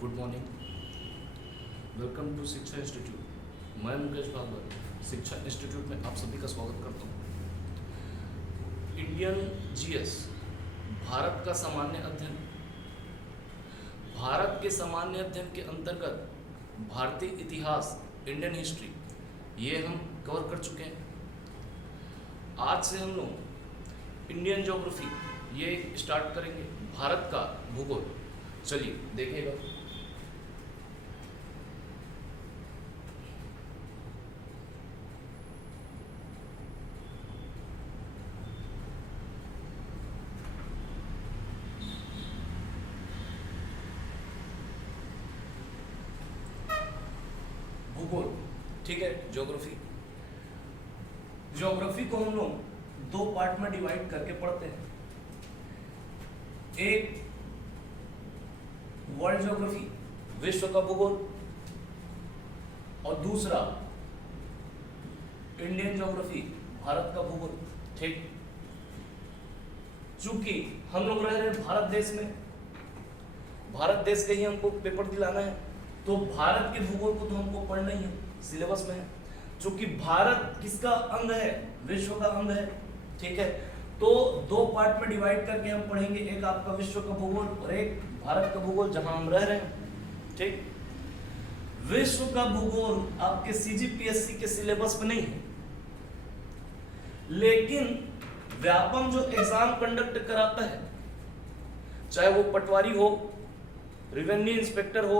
Good morning, welcome to शिक्षा institute. मैं मुकेश भागवत शिक्षा इंस्टीट्यूट में आप सभी का स्वागत करता हूँ। इंडियन जीएस, भारत का सामान्य अध्ययन। भारत के सामान्य अध्ययन के अंतर्गत भारतीय इतिहास, इंडियन हिस्ट्री, ये हम कवर कर चुके हैं। आज से हम लोग इंडियन ज्योग्राफी ये स्टार्ट करेंगे, भारत का भूगोल। चलिए देखिएगा। भूगोल, ठीक है। ज्योग्राफी, ज्योग्राफी को हम लोग दो पार्ट में डिवाइड करके पढ़ते हैं। एक वर्ल्ड ज्योग्राफी, विश्व का भूगोल, और दूसरा इंडियन ज्योग्राफी, भारत का भूगोल। ठीक, चूंकि हम लोग रह रहे हैं भारत देश में, भारत देश के ही हमको पेपर दिलाना है, तो भारत के भूगोल को तो हमको पढ़ना ही है, सिलेबस में है। चूंकि भारत किसका अंग है? विश्व का अंग है। ठीक है, तो दो पार्ट में डिवाइड करके हम पढ़ेंगे, एक आपका विश्व का भूगोल और एक भारत का भूगोल, जहां हम रह रहे हैं। ठीक, विश्व का भूगोल आपके सीजीपीएससी के सिलेबस में नहीं है, लेकिन व्यापम जो एग्जाम कंडक्ट कराता है, चाहे वो पटवारी हो, रेवेन्यू इंस्पेक्टर हो,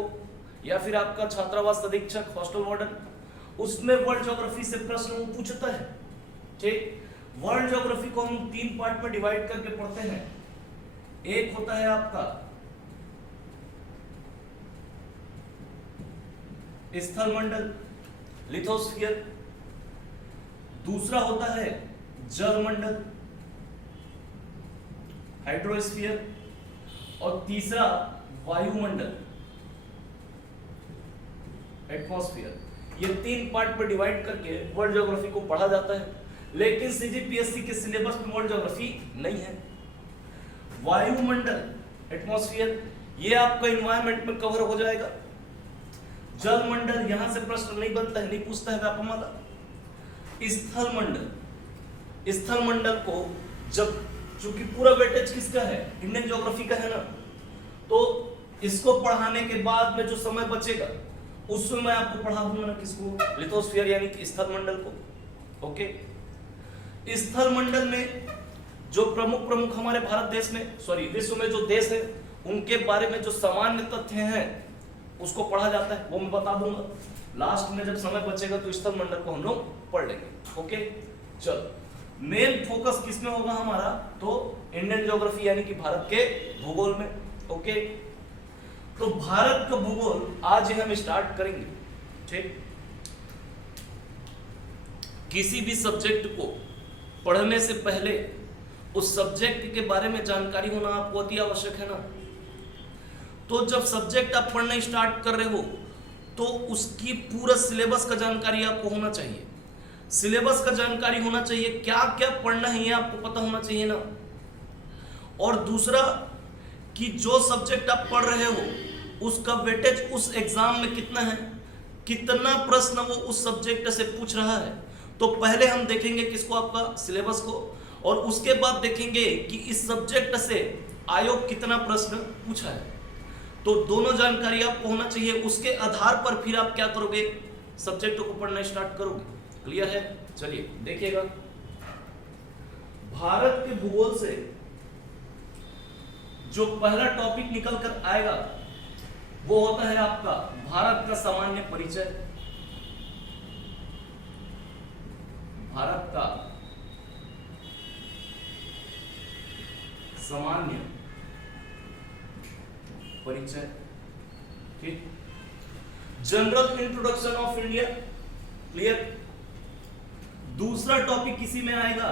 या फिर आपका छात्रावास अधीक्षक, हॉस्टल वार्डन, उसमें वर्ल्ड ज्योग्राफी से प्रश्न वो पूछता है। ठीक, वर्ल्ड ज्योग्राफी को हम तीन पार्ट में डिवाइड करके पढ़ते हैं। एक होता है आपका स्थल मंडल, लिथोस्फीयर, दूसरा होता है जल मंडल, हाइड्रोस्फीयर, और तीसरा वायुमंडल, एटमॉस्फेयर। ये तीन पार्ट में डिवाइड करके वर्ल्ड ज्योग्राफी को पढ़ा जाता है, लेकिन सीजीपीएससी के सिलेबस में वर्ल्ड ज्योग्राफी नहीं है। वायुमंडल, एटमॉस्फेयर, ये आपका एनवायरनमेंट में कवर हो जाएगा। जल मंडल, यहां से प्रश्न नहीं बनता है, नहीं पूछता है व्यापम वाला। स्थल मंडल, स्थल मंडल को जब, चूंकि पूरा वेटेज किसका है? इंडियन ज्योग्राफी का है ना, तो इसको पढ़ाने के बाद में जो समय बचेगा उसमें मैं आपको पढ़ा दूंगा ना, किसको? लिथोस्फीयर यानी कि स्थल मंडल को। ओके, स्थल मंडल में जो प्रमुख हमारे भारत देश में, सॉरी विश्व में जो देश है, उनके बारे में जो सामान्य तथ्य हैं उसको पढ़ा जाता है, वो मैं बता दूंगा। लास्ट में जब समय बचेगा तो स्थल मंडल को हम लोग पढ़ लेंगे। ओके, चलो, मेन फोकस किसमें होगा हमारा? तो इंडियन ज्योग्राफी यानी कि भारत के भूगोल में। ओके, तो भारत का भूगोल आज ही हम स्टार्ट करेंगे। ठीक, किसी भी सब्जेक्ट को पढ़ने से पहले उस सब्जेक्ट के बारे में जानकारी होना आपको अति आवश्यक है ना। तो जब सब्जेक्ट आप पढ़ना स्टार्ट कर रहे हो तो उसकी पूरा सिलेबस का जानकारी आपको होना चाहिए। सिलेबस का जानकारी होना चाहिए, क्या क्या पढ़ना है ये आपको पता होना चाहिए ना। और दूसरा कि जो सब्जेक्ट आप पढ़ रहे हो उसका वेटेज उस एग्जाम में कितना है, कितना प्रश्न वो उस सब्जेक्ट से पूछ रहा है। तो पहले हम देखेंगे किसको? आपका सिलेबस को, और उसके बाद देखेंगे कि इस सब्जेक्ट से आयोग कितना प्रश्न पूछा है। तो दोनों जानकारी आपको होना चाहिए, उसके आधार पर फिर आप क्या करोगे? सब्जेक्ट को पढ़ना स्टार्ट करोगे। क्लियर है? चलिए देखिएगा, भारत के भूगोल से जो पहला टॉपिक निकल कर आएगा वो होता है आपका भारत का सामान्य परिचय। भारत का सामान्य परिचय। ठीक, general introduction of India. Clear? दूसरा टॉपिक किसी में आएगा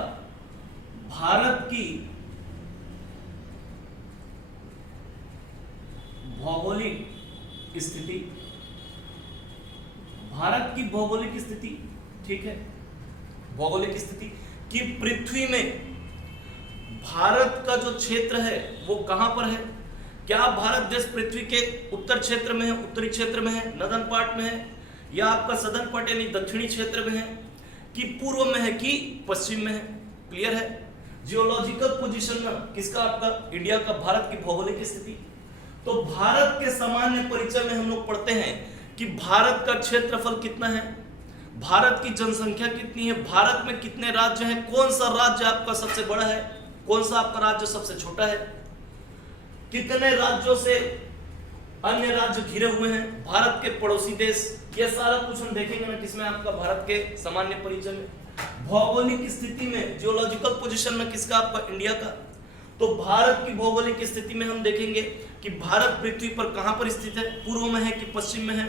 भारत की भौगोलिक स्थिति। भारत की भौगोलिक स्थिति, ठीक है, भौगोलिक स्थिति कि पृथ्वी में भारत का जो क्षेत्र है वो कहां पर है, क्या भारत देश पृथ्वी के उत्तर क्षेत्र में है, उत्तरी क्षेत्र में है, नदन पार्ट में है, या आपका सदर्न पार्ट यानी दक्षिणी क्षेत्र में है, कि पूर्व में है कि पश्चिम में है? क्लियर है। जियोलॉजिकल पोजीशन में किसका? आपका इंडिया का, भारत की भौगोलिक स्थिति। तो भारत के सामान्य परिचय में हम लोग पढ़ते हैं कि भारत का क्षेत्रफल कितना है, भारत की जनसंख्या कितनी है, भारत में कितने राज्य हैं, कौन सा राज्य आपका सबसे बड़ा है, कौन सा आपका राज्य सबसे छोटा है, कितने राज्यों से अन्य राज्य घिरे हुए हैं, भारत के पड़ोसी देश, ये सारा कुछ हम देखेंगे ना किसमें? आपका भारत के सामान्य परिचय में। भौगोलिक स्थिति में जियोलॉजिकल पोजीशन में किसका? आपका इंडिया का। तो भारत की भौगोलिक स्थिति में हम देखेंगे कि भारत पृथ्वी पर कहां पर स्थित है, पूर्व में है कि पश्चिम में है,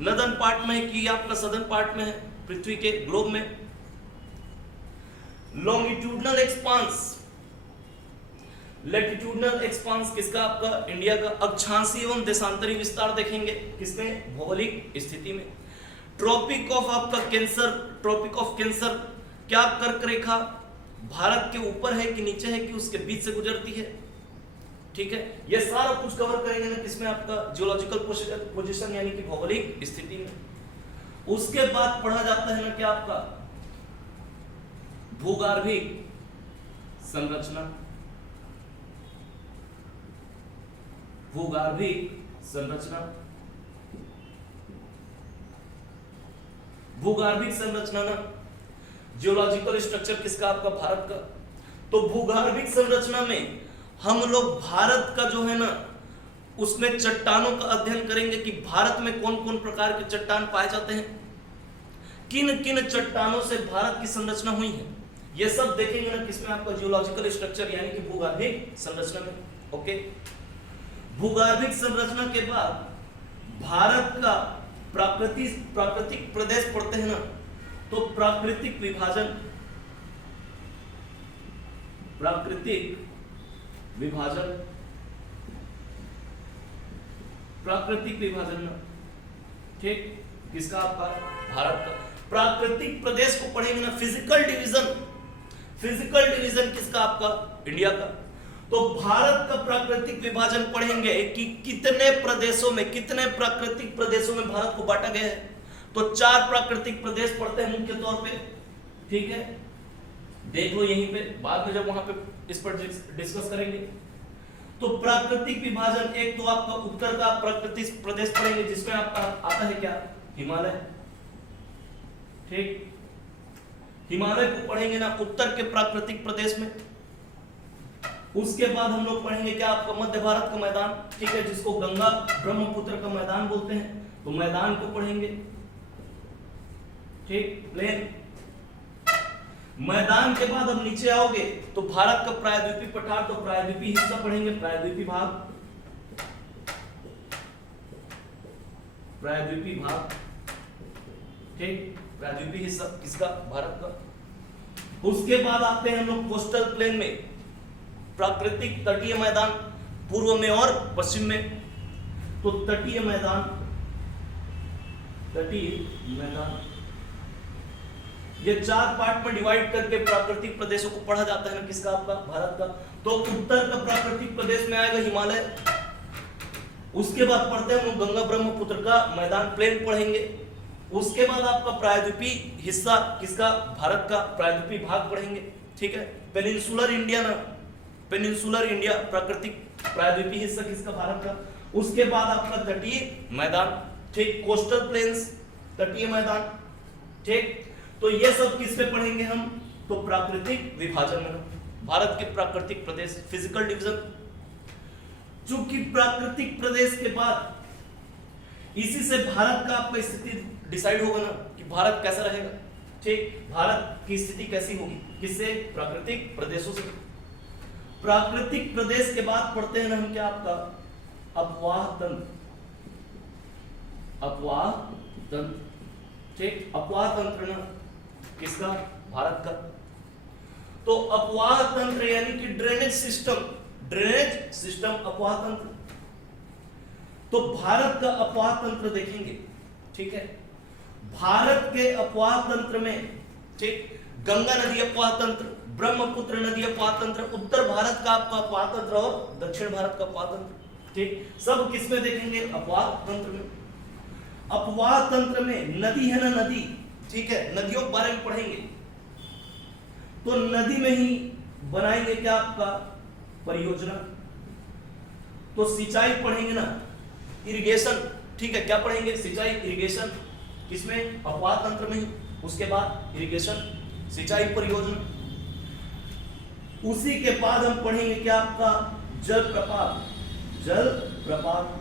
नदन पार्ट में है कि आपका सदर्न पार्ट में है, पृथ्वी के ग्लोब में। लॉन्गिट्यूडनल एक्सपांस, लैटिट्यूडनल एक्सपांस किसका? आपका इंडिया का। अक्षांशीय एवं देशांतरी विस्तार देखेंगे किसमें? भौगोलिक स्थिति में। ट्रॉपिक ऑफ आपका कैंसर, ट्रॉपिक ऑफ कैंसर क्या? कर्क रेखा भारत के ऊपर है कि नीचे है कि उसके बीच से गुजरती है? ठीक है, ये सारा कुछ कवर करेंगे ना किसमें? आपका जियोलॉजिकल पोजीशन यानी कि भौगोलिक स्थिति में। उसके बाद पढ़ा जाता है ना क्या? आपका भूगर्भिक संरचना, भूगर्भिक संरचना, भूगर्भिक संरचना ना जियोलॉजिकल स्ट्रक्चर किसका? आपका भारत का। तो भूगर्भिक संरचना में हम लोग भारत का जो है ना उसमें चट्टानों का अध्ययन करेंगे कि भारत में कौन कौन प्रकार के चट्टान पाए जाते हैं, किन किन चट्टानों से भारत की संरचना हुई है, ये सब देखेंगे ना किसमें? आपका जियोलॉजिकल स्ट्रक्चर यानी कि भूगर्भिक संरचना में। ओके, भूगर्भिक संरचना के बाद भारत का प्राकृतिक प्रदेश पढ़ते हैं ना, तो प्राकृतिक विभाजन, प्राकृतिक विभाजन, प्राकृतिक विभाजन ना, ठीक, किसका? आपका भारत का। प्राकृतिक प्रदेश को पढ़ेंगे ना, फिजिकल डिवीजन, फिजिकल डिवीजन किसका? आपका इंडिया का। तो भारत का प्राकृतिक विभाजन पढ़ेंगे कि कितने प्रदेशों में, कितने प्राकृतिक प्रदेशों में भारत को बांटा गया है। तो 4 प्राकृतिक प्रदेश पढ़ते हैं मुख्य तौर पे, ठीक है, देख लो यहीं पे, बाद में जब वहां पे इस पर डिस्कस करेंगे। तो प्राकृतिक विभाजन, एक तो आपका उत्तर का प्राकृतिक प्रदेश पढ़ेंगे जिसमें आपका आता है क्या? हिमालय, ठीक, हिमालय को पढ़ेंगे ना उत्तर के प्राकृतिक प्रदेश में। उसके बाद हम लोग पढ़ेंगे क्या? आपका मध्य भारत का मैदान, ठीक है, जिसको गंगा ब्रह्मपुत्र का मैदान बोलते हैं, तो मैदान को पढ़ेंगे, ठीक, प्लेन। मैदान के बाद अब नीचे आओगे तो भारत का प्रायद्वीपीय पठार, तो प्रायद्वीपीय हिस्सा पढ़ेंगे, प्रायद्वीपीय भाग, प्रायद्वीपीय भाग, ठीक, प्रायद्वीपीय हिस्सा किसका? भारत का। उसके बाद आते हैं हम लोग कोस्टल प्लेन में, प्राकृतिक तटीय मैदान पूर्व में और पश्चिम में। तो तटीय मैदान, तटीय मैदान, ये 4 पार्ट में डिवाइड करके प्राकृतिक प्रदेशों को पढ़ा जाता है ना किसका? आपका भारत का। तो उत्तर का प्राकृतिक प्रदेश में आएगा हिमालय। उसके बाद पढ़ते हैं हम गंगा ब्रह्मपुत्र का मैदान, प्लेन पढ़ेंगे। उसके बाद आपका प्रायद्वीपीय हिस्सा किसका? भारत का, प्रायद्वीपीय भाग पढ़ेंगे, ठीक है। पेनिनसुलर इंडिया ना, पेनिनसुलर इंडिया प्राकृतिक प्रायद्वीपीय हिस्सा किसका? भारत का। उसके बाद आपका तटीय मैदान, ठीक, कोस्टल प्लेन्स, तटीय मैदान, ठीक। तो ये सब किस पे पढ़ेंगे हम? तो प्राकृतिक विभाजन में, भारत के प्राकृतिक प्रदेश, फिजिकल डिवीजन। चूंकि प्राकृतिक प्रदेश के बाद इसी से भारत का आपका स्थिति डिसाइड होगा ना कि भारत कैसा रहेगा, ठीक, भारत की स्थिति कैसी होगी, किससे? प्राकृतिक प्रदेशों से। प्राकृतिक प्रदेश के बाद पढ़ते हैं ना हम क्या? आपका अपवाह तंत्र, अपवाह तंत्र, ठीक, अपवाह तंत्र ना किसका? भारत का। तो अपवाह तंत्र यानी कि ड्रेनेज सिस्टम, ड्रेनेज सिस्टम, अपवाह तंत्र। तो भारत का अपवाह तंत्र देखेंगे, ठीक है। भारत के अपवाह तंत्र में, ठीक, गंगा नदी अपवाह तंत्र, ब्रह्मपुत्र नदी अपवाह तंत्र, उत्तर भारत का आपका अपवाह तंत्र और दक्षिण भारत का अपवाह तंत्र, ठीक, सब किसमें देखेंगे? अपवाह तंत्र में। अपवाह तंत्र में नदी है ना, नदी, ठीक है, नदियों के बारे में पढ़ेंगे तो नदी में ही बनाएंगे क्या आपका? परियोजना। तो सिंचाई पढ़ेंगे ना, इरिगेशन, ठीक है, क्या पढ़ेंगे? सिंचाई, इरिगेशन, किसमें? अपवाह तंत्र में ही। उसके बाद इरिगेशन, सिंचाई परियोजना। उसी के बाद हम पढ़ेंगे क्या आपका? जल प्रपात, जल प्रपात।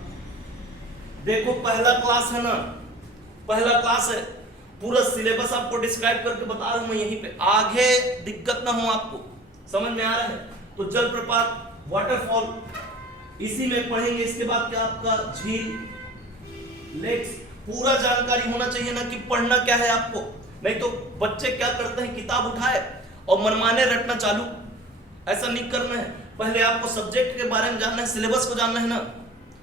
देखो पहला क्लास है ना, पहला क्लास है, पूरा सिलेबस आपको डिस्क्राइब करके बता रहा हूं मैं यहीं पे, आगे दिक्कत ना हो आपको, समझ में आ रहा है? तो जल प्रपात, वाटरफॉल, इसी में पढ़ेंगे। इसके बाद क्या आपका? झील, लेक्स, पूरा जानकारी होना चाहिए ना कि पढ़ना क्या है आपको। नहीं तो बच्चे क्या करते हैं, किताब उठाए और मनमाने रटना चालू, ऐसा नहीं करना है। पहले आपको सब्जेक्ट के बारे में जानना है, सिलेबस को जानना है ना,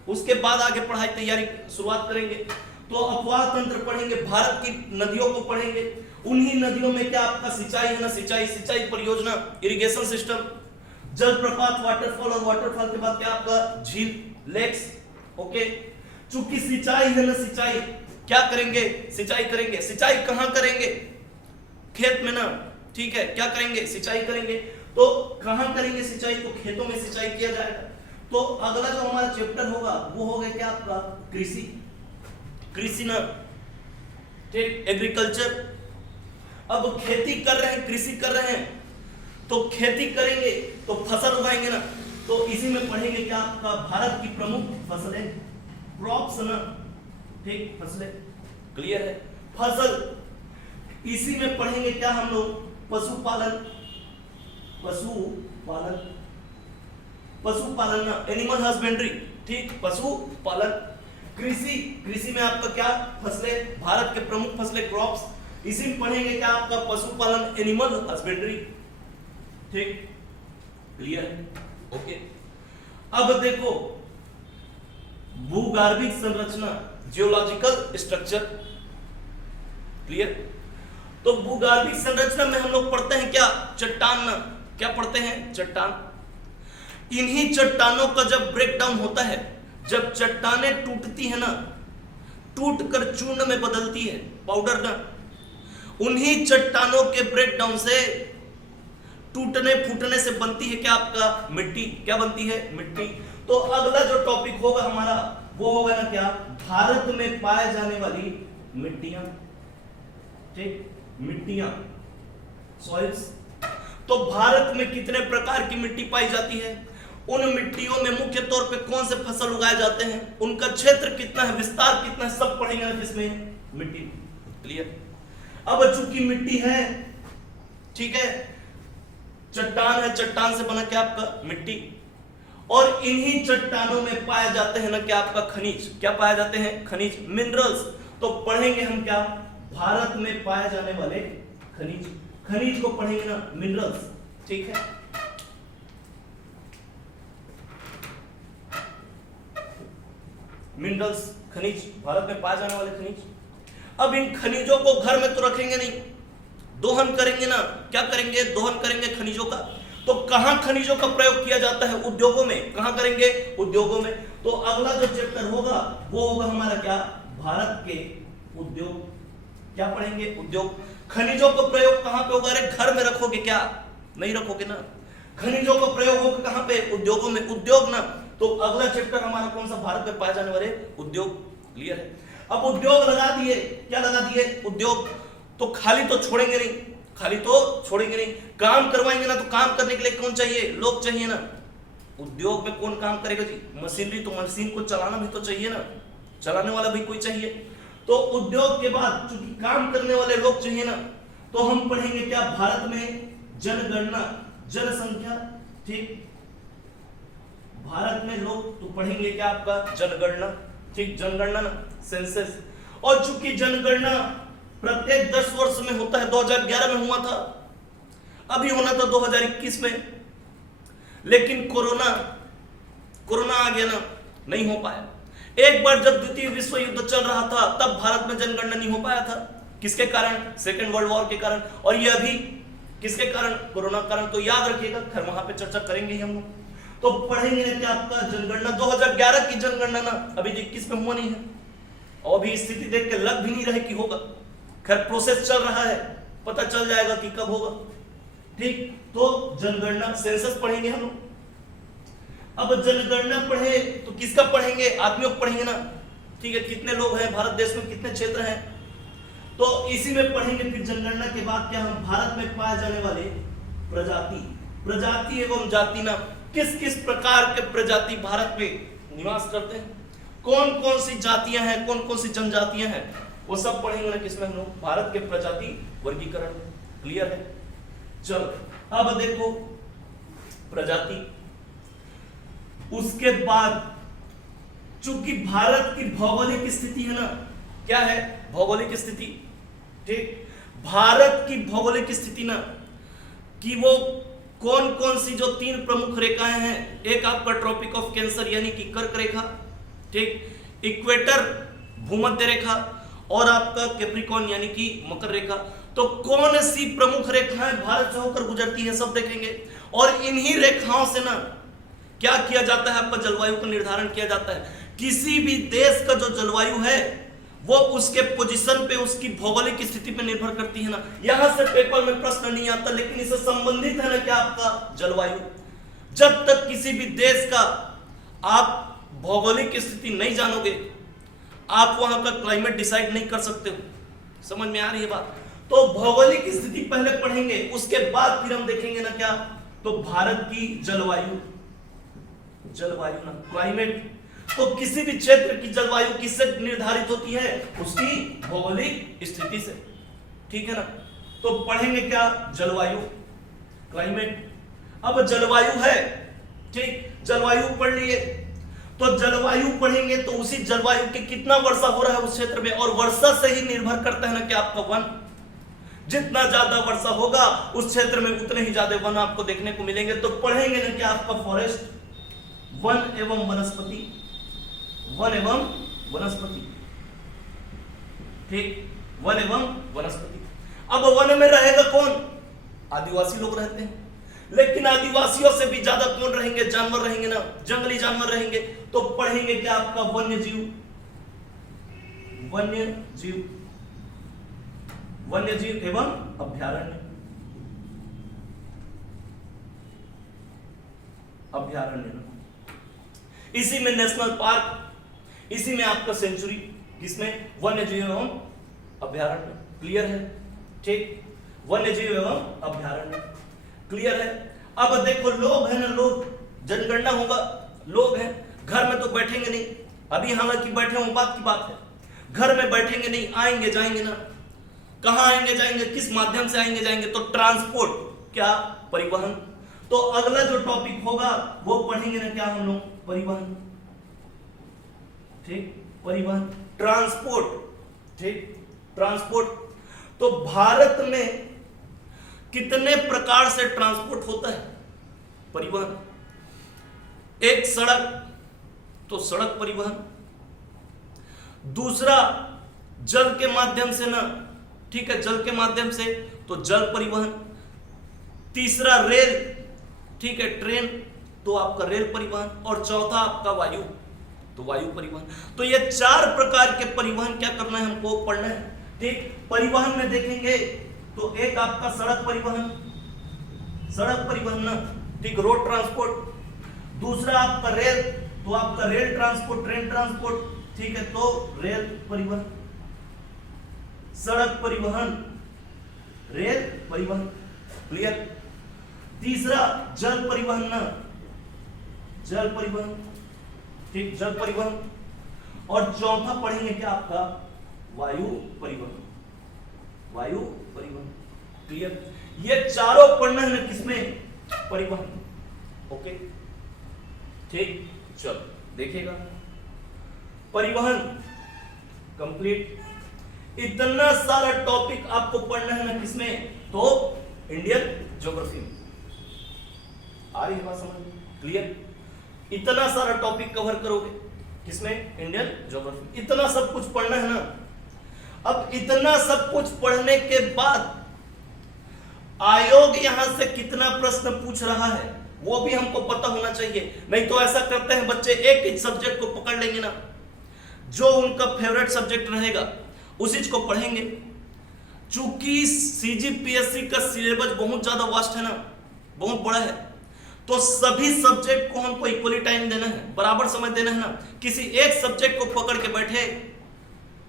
उसके बाद आगे पढ़ाई तैयारी शुरुआत करेंगे। तो अपवाह तंत्र पढ़ेंगे, भारत की नदियों को पढ़ेंगे, उन्हीं नदियों में क्या आपका? सिंचाई है ना, सिंचाई, सिंचाई परियोजना, इरिगेशन सिस्टम, जल प्रपात, वाटरफॉल, और वाटरफॉल के बाद क्या आपका? झील, लेक्स, ओके। चूंकि सिंचाई है ना, सिंचाई क्या करेंगे? सिंचाई करेंगे। सिंचाई कहां करेंगे? खेत में ना, ठीक है, क्या करेंगे? सिंचाई करेंगे। तो कहां करेंगे सिंचाई? तो खेतों में सिंचाई किया जाएगा। तो अगला जो हमारा चैप्टर होगा वो होगा क्या आपका? कृषि, कृषि ना, ठीक, एग्रीकल्चर। अब खेती कर रहे हैं, कृषि कर रहे हैं, तो खेती करेंगे तो फसल उगाएंगे ना, तो इसी में पढ़ेंगे क्या आपका? भारत की प्रमुख फसलें, क्रॉप्स ना, ठीक, फसलें, क्लियर है? फसल, इसी में पढ़ेंगे क्या हम लोग? पशुपालन, पशुपालन, पशुपालन ना, एनिमल हस्बेंड्री, ठीक, पशुपालन। कृषि, कृषि में आपका क्या? फसलें, भारत के प्रमुख फसलें, क्रॉप्स, इसी में पढ़ेंगे क्या आपका? पशुपालन, एनिमल हस्बेंड्री, ठीक, क्लियर है? ओके। अब देखो भूगर्भिक संरचना, जियोलॉजिकल स्ट्रक्चर, क्लियर? तो भूगर्भिक संरचना में हम लोग पढ़ते हैं क्या? चट्टान ना, क्या पढ़ते हैं? चट्टान। इन्हीं चट्टानों का जब ब्रेक डाउन होता है, जब चट्टानें टूटती है ना, टूट कर चूर्ण में बदलती है, पाउडर ना, उन्हीं चट्टानों के ब्रेक डाउन से, टूटने फूटने से बनती है क्या आपका? मिट्टी। क्या बनती है? मिट्टी। तो अगला जो टॉपिक होगा हमारा वो होगा ना क्या? भारत में पाए जाने वाली मिट्टियां, ठीक, मिट्टियां, सॉइल्स। तो भारत में कितने प्रकार की मिट्टी पाई जाती है, उन मिट्टियों में मुख्य तौर पे कौन से फसल उगाए जाते हैं, उनका क्षेत्र कितना है, विस्तार कितना है, सब पढ़ेंगे ना किसमें? मिट्टी, क्लियर? अब चूंकि मिट्टी है, ठीक है, चट्टान है, चट्टान से बना क्या आपका? मिट्टी, और इन्हीं चट्टानों में पाए जाते हैं ना क्या आपका? खनिज। क्या पाए जाते हैं? खनिज, मिनरल्स। तो पढ़ेंगे हम क्या? भारत में पाए जाने वाले खनिज, खनिज को पढ़ेंगे ना, मिनरल्स, ठीक है? मिनरल्स, खनिज, भारत में पाए जाने वाले खनिज। अब इन खनिजों को घर में तो रखेंगे नहीं, दोहन करेंगे ना, क्या करेंगे? दोहन करेंगे खनिजों का। तो कहां खनिजों का प्रयोग किया जाता है? उद्योगों में। कहां करेंगे? उद्योगों में। तो अगला जो चैप्टर होगा वो होगा हमारा क्या? भारत के उद्योग। क्या पढ़ेंगे? उद्योग। खनिजों का प्रयोग कहां पे होगा? अरे घर में रखोगे क्या? नहीं रखोगे ना। खनिजों का प्रयोग होगा कहां पे? उद्योगों में। उद्योग ना, तो अगला चैप्टर हमारा कौन सा? भारत में पाए जाने वाले उद्योग। क्लियर है? अब उद्योग लगा दिए, क्या लगा दिए? उद्योग। तो खाली तो छोड़ेंगे नहीं, खाली तो छोड़ेंगे नहीं, काम करवाएंगे ना। तो काम करने के लिए कौन चाहिए? लोग चाहिए ना। उद्योग में कौन काम करेगा जी? मशीनरी, तो मशीन को चलाना भी तो चाहिए ना, चलाने वाला भी कोई चाहिए। तो उद्योग के बाद चूंकि काम करने वाले लोग चाहिए ना, तो हम पढ़ेंगे क्या? भारत में जनगणना, जनसंख्या, ठीक, भारत में लोग, तो पढ़ेंगे क्या आपका? जनगणना, ठीक, जनगणना ना, सेंसस। और चूंकि जनगणना प्रत्येक 10 वर्ष में होता है, 2011 में हुआ था, अभी होना था 2021 में, लेकिन कोरोना आ गया ना, नहीं हो पाया। एक बार जब द्वितीय विश्व युद्ध चल रहा था तब भारत में जनगणना नहीं हो पाया था। किसके कारण? सेकेंड वर्ल्ड वॉर के कारण। और ये अभी किसके कारण? कोरोना कारण। तो याद रखिएगा, खैर वहां पे चर्चा करेंगे ही हम लोग। तो पढ़ेंगे ना क्या आपका जनगणना 2011 की जनगणना ना अभी 21 में हुआ नहीं है, और अभी स्थिति देख के लग भी नहीं रहे कि होगा। खैर प्रोसेस चल रहा है, पता चल जाएगा कि कब होगा। ठीक, तो जनगणना सेंसस पढ़ेंगे हम लोग। अब जनगणना पढ़े तो किसका पढ़ेंगे? आदमियों को पढ़ेंगे ना। ठीक है, कितने लोग हैं भारत देश में, कितने क्षेत्र हैं, तो इसी में पढ़ेंगे। फिर जनगणना के बाद क्या हम भारत में पाए जाने वाले प्रजाति एवं जाति ना, किस किस प्रकार के प्रजाति भारत में निवास करते हैं, कौन कौन सी जातियां हैं, कौन कौन सी जनजातियां हैं, वो सब पढ़ेंगे ना किसमें हम लोग? भारत के प्रजाति वर्गीकरण। क्लियर है? चलो अब देखो प्रजाति, उसके बाद चूंकि भारत की भौगोलिक स्थिति है ना, क्या है भौगोलिक स्थिति? ठीक, भारत की भौगोलिक स्थिति ना कि वो कौन कौन सी जो 3 प्रमुख रेखाएं हैं, एक आपका ट्रॉपिक ऑफ कैंसर यानी कि कर्क रेखा, ठीक, इक्वेटर भूमध्य रेखा, और आपका कैप्रिकॉर्न यानी कि मकर रेखा। तो कौन सी प्रमुख रेखाएं भारत से होकर गुजरती है सब देखेंगे, और इन्हीं रेखाओं से ना क्या किया जाता है, आपका जलवायु का निर्धारण किया जाता है। किसी भी देश का जो जलवायु है वो उसके पोजीशन पे, उसकी भौगोलिक स्थिति पे निर्भर करती है ना। यहां से पेपर में प्रश्न नहीं आता, लेकिन इससे संबंधित है ना क्या आपका जलवायु। जब तक किसी भी देश का आप भौगोलिक स्थिति नहीं जानोगे, आप वहां का क्लाइमेट डिसाइड नहीं कर सकते हो। समझ में आ रही है बात? तो भौगोलिक स्थिति पहले पढ़ेंगे, उसके बाद फिर हम देखेंगे ना क्या, तो भारत की जलवायु ना, क्लाइमेट। तो किसी भी क्षेत्र की जलवायु किससे निर्धारित होती है? उसकी भौगोलिक स्थिति से। ठीक है ना? तो पढ़ेंगे क्या? जलवायु, क्लाइमेट। अब जलवायु है, ठीक, जलवायु पढ़ लिए, तो जलवायु पढ़ेंगे तो उसी जलवायु के कितना वर्षा हो रहा है उस क्षेत्र में, और वर्षा से ही निर्भर करता है ना कि आपका वन। जितना ज्यादा वर्षा होगा उस क्षेत्र में उतने ही ज्यादा वन आपको देखने को मिलेंगे। तो पढ़ेंगे ना कि आपका फॉरेस्ट, वन एवं वनस्पति, वन एवं वनस्पति। ठीक, वन एवं वनस्पति। अब वन में रहेगा कौन? आदिवासी लोग रहते हैं, लेकिन आदिवासियों से भी ज्यादा कौन रहेंगे? जानवर रहेंगे ना, जंगली जानवर रहेंगे। तो पढ़ेंगे क्या आपका वन्य जीव, वन्य जीव एवं अभ्यारण्य, इसी में नेशनल पार्क, इसी में आपका सेंचुरी, किसमें? वन्य जीव एवं अभ्यारण्य। क्लियर है? ठीक, वन्य जीव एवं अभ्यारण्य। क्लियर है? अब देखो लोग हैं ना, लोग, जनगणना होगा, लोग हैं, घर में तो बैठेंगे नहीं, अभी हालांकि बैठे हों बात की बात है, घर में बैठेंगे नहीं, आएंगे जाएंगे ना। कहां आएंगे जाएंगे, किस माध्यम से आएंगे जाएंगे? तो ट्रांसपोर्ट, क्या? परिवहन। तो अगला जो टॉपिक होगा वो पढ़ेंगे ना क्या हम लोग? परिवहन। ठीक, परिवहन, ट्रांसपोर्ट। ठीक, ट्रांसपोर्ट। तो भारत में कितने प्रकार से ट्रांसपोर्ट होता है? परिवहन। एक सड़क, तो सड़क परिवहन। दूसरा जल के माध्यम से ना, ठीक है, जल के माध्यम से, तो जल परिवहन। तीसरा रेल, ठीक है, ट्रेन, तो आपका रेल परिवहन। और चौथा आपका वायु, तो वायु परिवहन। तो ये 4 प्रकार के परिवहन क्या करना है हमको? पढ़ना है। ठीक, परिवहन में देखेंगे तो एक आपका सड़क परिवहन ना, ठीक, रोड ट्रांसपोर्ट। दूसरा आपका रेल, तो आपका रेल ट्रांसपोर्ट, ट्रेन ट्रांसपोर्ट, ठीक है, तो रेल परिवहन, सड़क परिवहन, रेल परिवहन। क्लियर? तीसरा जल परिवहन ना, जल परिवहन, ठीक, जल परिवहन। और चौथा पढ़ेंगे क्या आपका? वायु परिवहन, वायु परिवहन। क्लियर? ये चारों पढ़ना है ना किसमें? परिवहन। ओके, ठीक, चलो देखिएगा, परिवहन कंप्लीट। इतना सारा टॉपिक आपको पढ़ना है ना किसमें? तो इंडियन ज्योग्राफी में। आ रही है बात समझ में? क्लियर? इतना सारा टॉपिक कवर करोगे किसमें? Indian geography. इतना सब कुछ पढ़ना है ना। अब इतना सब कुछ पढ़ने के बाद आयोग यहां से कितना प्रश्न पूछ रहा है वो भी हमको पता होना चाहिए। नहीं तो ऐसा करते हैं बच्चे, एक ही सब्जेक्ट को पकड़ लेंगे ना, जो उनका फेवरेट सब्जेक्ट रहेगा उसी को पढ़ेंगे। चूंकि सीजीपीएससी का सिलेबस बहुत ज्यादा वास्ट है ना, बहुत बड़ा है, तो सभी सब्जेक्ट को हमको इक्वली टाइम देना है, बराबर समय देना है ना। किसी एक सब्जेक्ट को पकड़ के बैठे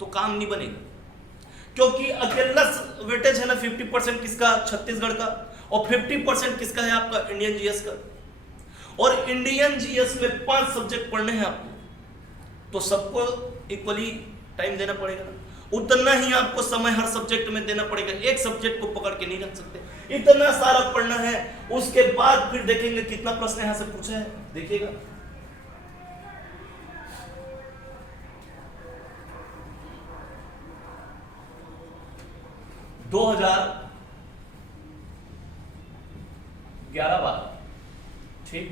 तो काम नहीं बनेगा, क्योंकि अकेला वेटेज है ना 50% किसका, छत्तीसगढ़ का, और 50% किसका है आपका, इंडियन जीएस का। और इंडियन जीएस में 5 सब्जेक्ट पढ़ने हैं आपको, तो सबको इक्वली टाइम देना पड़ेगा ना, उतना ही आपको समय हर सब्जेक्ट में देना पड़ेगा। एक सब्जेक्ट को पकड़ के नहीं रख सकते, इतना सारा पढ़ना है। उसके बाद फिर देखेंगे कितना प्रश्न यहां से पूछा है, देखिएगा। दो 2011-12, ठीक,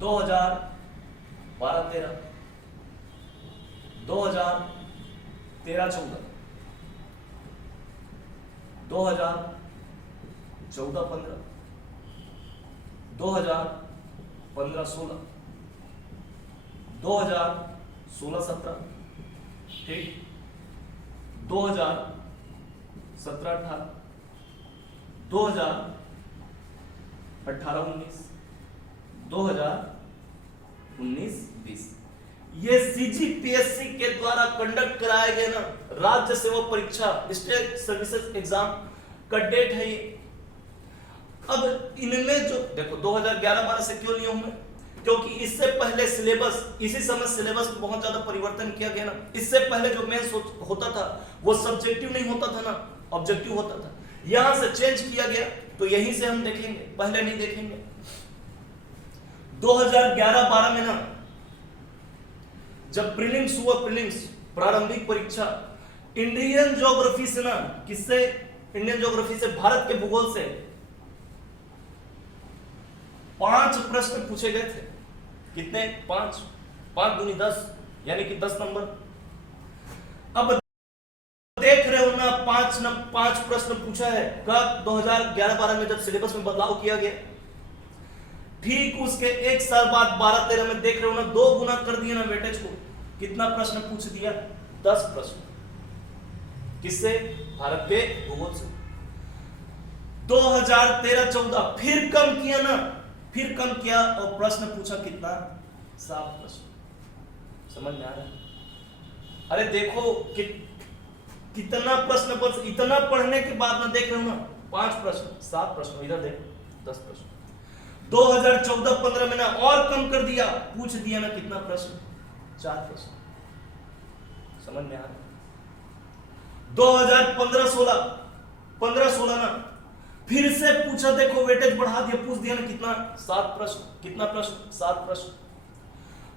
2012-13, 2013-14, 2014-15, 2015-16, 2016-17, ठीक, 2017-18, 2018-19, 2019-20। ये सीजीपीएससी के द्वारा कंडक्ट कराए गए ना राज्य सेवा परीक्षा, स्टेट सर्विसेज एग्जाम का डेट है ये। अब इनमें जो देखो 2011-12 से क्यों लिया हूं मैं, क्योंकि इससे पहले सिलेबस, इसी समय सिलेबस में बहुत ज्यादा परिवर्तन किया गया ना। इससे पहले जो मेंस होता था वो सब्जेक्टिव नहीं होता था ना, ऑब्जेक्टिव होता था। यहां से चेंज किया गया, तो यहीं से हम देखेंगे, पहले नहीं देखेंगे। 2011-12 में ना जब प्रीलिम्स हुआ, प्रीलिम्स प्रारंभिक परीक्षा, इंडियन ज्योग्राफी से ना, किससे, इंडियन ज्योग्राफी से, भारत के भूगोल से 5 प्रश्न पूछे गए थे। कितने, 5 दूनी 10, यानी कि 10 नंबर। अब देख रहे हो ना, 5 प्रश्न पूछा है कब, 2011-12 में, जब सिलेबस में बदलाव किया गया। ठीक उसके एक साल बाद 12-13 में देख रहे हो ना, 2 गुना कर दिया ना वेटेज को। कितना प्रश्न पूछ दिया, 10 प्रश्न। किससे, भारत के भूगोल से। 2013-14 फिर कम किया ना, फिर कम किया, और प्रश्न पूछा कितना, 7 प्रश्न। समझ में आ रहा है? अरे देखो कितना प्रश्न, बस इतना पढ़ने के बाद ना देख रहे हो ना, 5 प्रश्न, 7 प्रश्न, इधर देखो 10 प्रश्न। 2014-15 में ना और कम कर दिया, पूछ दिया ना कितना प्रश्न, 4 प्रश्न। समझ में आ रहा है? 2015-16 ना फिर से पूछा, देखो वेटेज बढ़ा दिया, पूछ दिया ना कितना, 7 प्रश्न। कितना प्रश्न, 7 प्रश्न।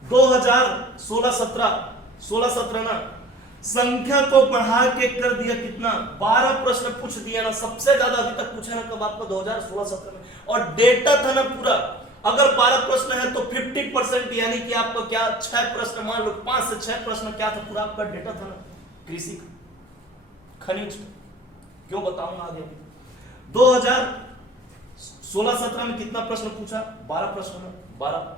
2016-17 ना संख्या को बढ़ा के कर दिया कितना, 12 प्रश्न पूछ दिया ना। सबसे ज्यादा अभी तक पूछा ना कब, आपका 2016-17 में, और डेटा था ना पूरा। अगर 12 प्रश्न है तो 50%, यानी कि आपको क्या, 6 प्रश्न, मान लो 5 से 6 प्रश्न क्या था, पूरा आपका डेटा था ना कृषि का, खनिज का। क्यों बताऊंगा आगे। 2016-17 में कितना प्रश्न पूछा, 12 प्रश्न में, 12।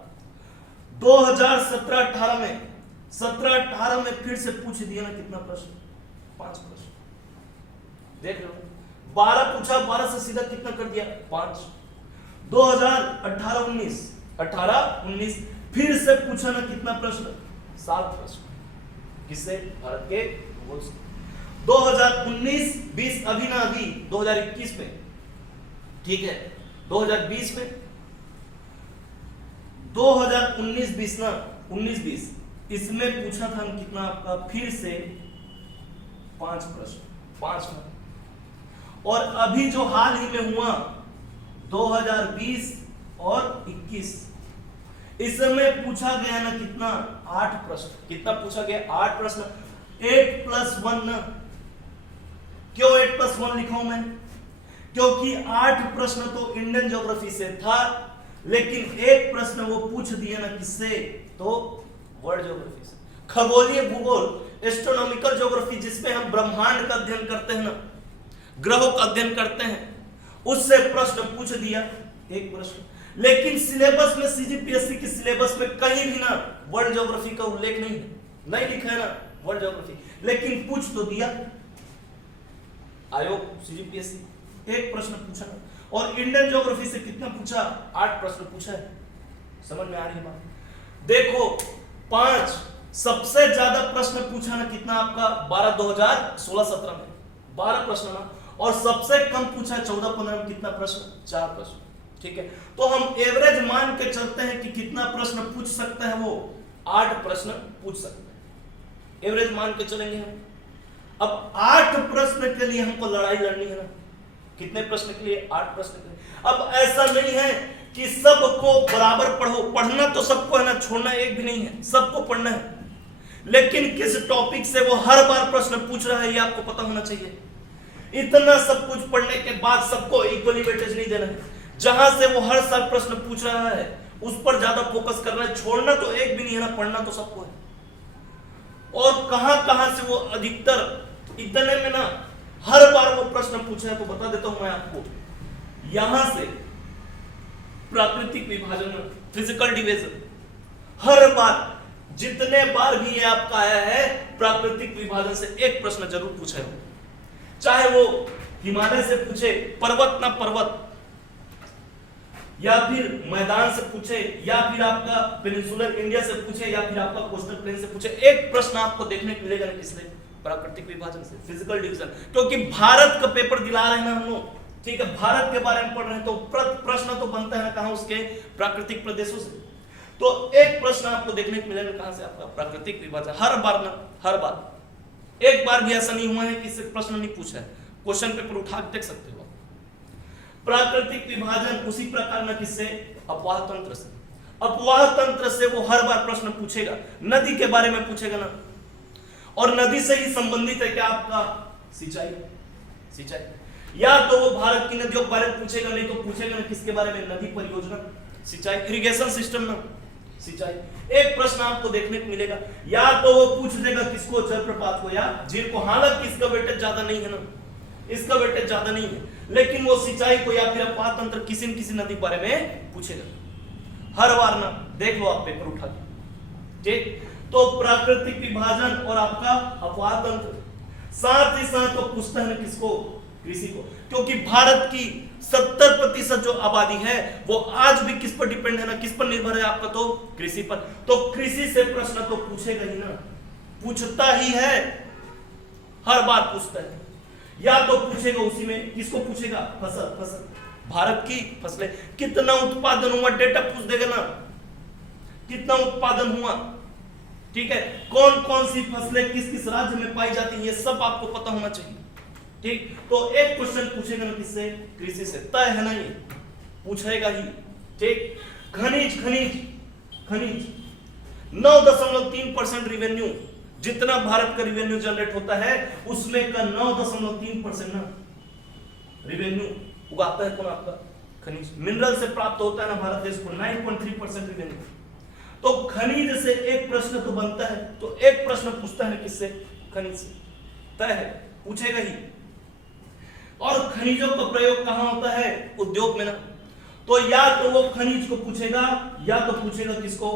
2017-18 में, 17-18 में फिर से पूछ दिया ना कितना प्रश्न, 5 प्रश्न। देख रहे हो, 12 पूछा, 12 से सीधा कितना कर दिया, 5। 2018-19 फिर से पूछा ना कितना प्रश्न, 7 प्रश्न। किससे, भारत के भूगोल से। 2019-20 अभी ना, अभी 2021 में, ठीक है, 2020 में, 2019-20 ना, 19-20 इसमें पूछा था हम कितना, आपका फिर से 5 प्रश्न, 5 ना। और अभी जो हाल ही में हुआ 2020 और 21, इसमें पूछा गया ना कितना, 8 प्रश्न। कितना पूछा गया, 8 प्रश्न। 8+1 ना, क्यों 8+1 लिखा हूं मैं, क्योंकि 8 प्रश्न तो इंडियन ज्योग्राफी से था, लेकिन 1 प्रश्न वो पूछ दिया ना किससे, तो वर्ल्ड ज्योग्राफी से, खगोलीय भूगोल, एस्ट्रोनॉमिकल ज्योग्राफी, जिसमें हम ब्रह्मांड का अध्ययन करते हैं ना। ग्रहों का अध्ययन करते हैं, उससे प्रश्न पूछ दिया एक प्रश्न। लेकिन सिलेबस में, सीजीपीएससी के सिलेबस में कहीं भी ना वर्ल्ड ज्योग्राफी का उल्लेख नहीं है, नहीं लिखा है ना वर्ल्ड ज्योग्राफी, लेकिन पूछ तो दिया आयोग सीजीपीएससी, एक प्रश्न पूछा। और इंडियन ज्योग्राफी से कितना पूछा? 8 प्रश्न पूछा है। समझ में आ रही है बात? देखो 5 सबसे ज्यादा प्रश्न पूछा ना कितना आपका 12 2016-17 में 12 प्रश्न ना, और सबसे कम पूछा 14-15 में कितना प्रश्न? 4 प्रश्न। ठीक है, तो हम एवरेज मान के चलते हैं कि कितना प्रश्न पूछ सकता है वो 8 प्रश्न पूछ सकता है, एवरेज मान के चलेंगे हम। अब 8 प्रश्न के लिए हमको लड़ाई लड़नी है ना, कितने प्रश्न के लिए? 8 प्रश्न के लिए। अब ऐसा नहीं है कि सबको बराबर पढ़ो, पढ़ना तो सबको है ना, छोड़ना एक भी नहीं है, सबको पढ़ना है, लेकिन किस टॉपिक से वो हर बार प्रश्न पूछ रहा है ये आपको पता होना चाहिए। इतना सब कुछ पढ़ने के बाद सबको इक्वली वेटेज नहीं देना है, जहां से वो हर साल प्रश्न पूछ रहा है उस पर ज्यादा फोकस करना है, छोड़ना तो एक भी नहीं है ना, पढ़ना तो सबको है। और कहां से वो अधिकतर इतने में ना हर बार वो प्रश्न पूछे हैं, तो बता देता हूं मैं आपको। यहां से प्राकृतिक विभाजन, फिजिकल डिवीजन, हर बार जितने बार भी ये आपका आया है प्राकृतिक विभाजन से एक प्रश्न जरूर पूछे हो, चाहे वो हिमालय से पूछे, पर्वत ना पर्वत, या फिर मैदान से पूछे, या फिर आपका पेनिनसुलर इंडिया से पूछे, या फिर आपका कोस्टल प्लेन से पूछे, एक प्रश्न आपको देखने को मिलेगा ना किससे? प्राकृतिक विभाजन से, फिजिकल डिवीजन। क्योंकि भारत का पेपर दिला रहे हैं ना हम लोग, ठीक है, भारत के बारे में पढ़ रहे हैं, तो प्रश्न तो बनता है ना कहां? उसके प्राकृतिक प्रदेशों से। तो एक प्रश्न आपको देखने को मिलेगा कहां से? आपका प्राकृतिक विभाजन, हर बार ना, हर बार। एक बार भी ऐसा नहीं हुआ है कि इससे प्रश्न नहीं पूछा है, क्वेश्चन पेपर उठा के देख सकते हो। प्राकृतिक विभाजन उसी प्रकार ना किससे? अपवाह तंत्र से। अपवाह तंत्र से वो हर बार प्रश्न पूछेगा, नदी के बारे में पूछेगा ना, और नदी से ही संबंधित है क्या आपका? सिंचाई, सिंचाई। या तो वो भारत की नदियों के बारे में पूछेगा, नहीं तो पूछेगा ना किसके बारे में? नदी परियोजना, सिंचाई, इरिगेशन सिस्टम ना, सिंचाई। एक प्रश्न आपको देखने को मिलेगा, या तो वो पूछ देगा किसको? जलप्रपात को या झील को। हालांकि इसका वेटेज ज्यादा नहीं है ना, इसका वेटेज ज्यादा नहीं है, लेकिन वो सिंचाई को या फिर अपवाह तंत्र किसी न किसी नदी के बारे में पूछेगा हर बार ना। देख लो आप पेपर उठा के, ठीक। तो प्राकृतिक विभाजन और आपका अपवाह तंत्र, साथ ही साथ वो पूछता है ना किसको? कृषि को, क्योंकि भारत की 70% जो आबादी है वो आज भी किस पर डिपेंड है ना, किस पर निर्भर है आपका? तो कृषि पर। तो कृषि से प्रश्न तो पूछेगा ही ना, पूछता ही है, हर बार पूछता है। या तो पूछेगा उसी में, किसको पूछेगा? फसल, फसल, भारत की फसलें, कितना उत्पादन हुआ डेटा पूछ देगा ना, कितना उत्पादन हुआ, ठीक है, कौन कौन सी फसलें किस किस राज्य में पाई जाती हैं, ये सब आपको पता होना चाहिए, ठीक। तो एक क्वेश्चन पूछेगा ना किससे? कृषि से, तय है ना, ये पूछेगा ही, ठीक। खनिज, खनिज, खनिज 9.3% रिवेन्यू, जितना भारत का रिवेन्यू जनरेट होता है उसमें का 9.3% ना रिवेन्यू उगाता है कौन? आपका खनिज, मिनरल से प्राप्त होता है ना भारत देश को 9.3% रिवेन्यू। तो खनिज से एक प्रश्न तो बनता है, तो एक प्रश्न पूछता है किससे? खनिज से, तय है, पूछेगा ही। और खनिजों का प्रयोग कहां होता है? उद्योग में ना। तो या तो वो खनिज को पूछेगा या तो पूछेगा किसको?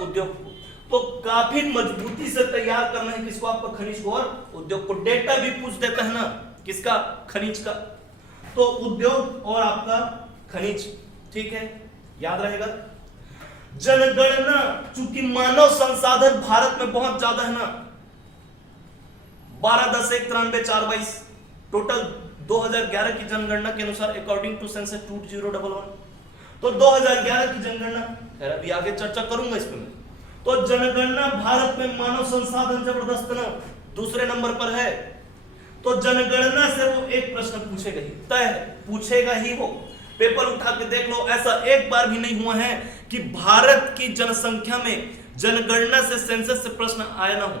उद्योग को। तो काफी मजबूती से तैयार करना है किसको? आपका खनिज को और उद्योग को। डेटा भी पूछ देता है ना किसका? खनिज का। तो उद्योग और आपका खनिज, ठीक है, याद रहेगा। जनगणना, चूंकि मानव संसाधन भारत में बहुत ज्यादा है ना, 12-10-1-93-4-22 टोटल 2011 की जनगणना के अनुसार अकॉर्डिंग टू सेंसस 2011, तो 2011 की जनगणना, खैर अभी आगे चर्चा करूंगा इस पे। तो जनगणना भारत में मानव संसाधन जबरदस्त ना दूसरे नंबर पर है, तो जनगणना से वो एक प्रश्न पूछेगा ही, तय है, पूछेगा ही वो। पेपर उठा के देख लो, ऐसा एक बार भी नहीं हुआ है कि भारत की जनसंख्या में जनगणना से, सेंसस से प्रश्न आया ना हो,